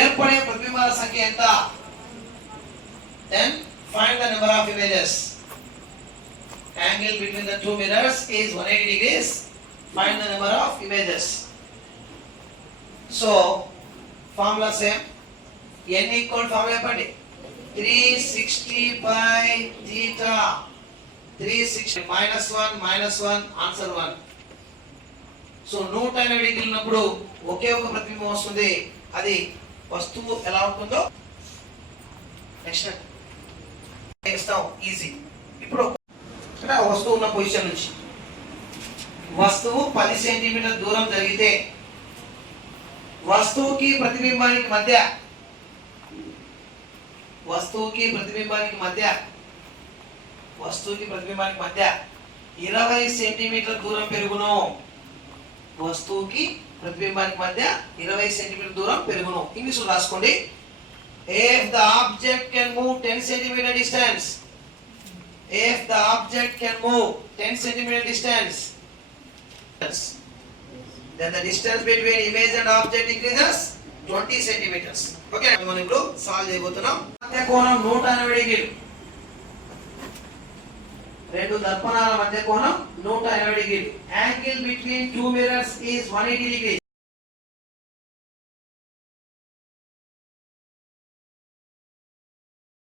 ఏర్పడే ప్రతిబింబాల సంఖ్య ఎంత? Then find the number of images. Angle between the two mirrors is 180 degrees. Find the number of images. So formula same. N equal formula చెప్పండి. 360 by theta. 360 -1 answer 1. సో 180 డిగ్రీలు ఉన్నప్పుడు ఒకే ఒక ప్రతిబింబం వస్తుంది. అది వస్తువు ఎలా ఉంటుందో నెక్స్ట్ ఇస్తాం. ఈజీ. ఇప్పుడు అంటే వస్తువు ఉన్న పొజిషన్ నుంచి వస్తువు 10 సెంటీమీటర్ దూరం జరిగితే వస్తువుకి ప్రతిబింబానికి మధ్య 20 సెంటీమీటర్ దూరం పెరుగును. వస్తువుకి ప్రతిబింబానికి మధ్య 20 సెంటీమీటర్ దూరం పెరుగును. ఇంగ్లీష్లో రాసుకోండి. If the object can move 10 centimeter distance, then the distance between image and object increases 20 centimeters. Okay, మనం ఇప్పుడు సాల్వ్ చేయబోతున్నాం. మధ్య కోణం 180 డిగ్రీలు. రెండు దర్పణాల మధ్య కోణం 180 డిగ్రీలు. Angle between two mirrors is 180 degrees.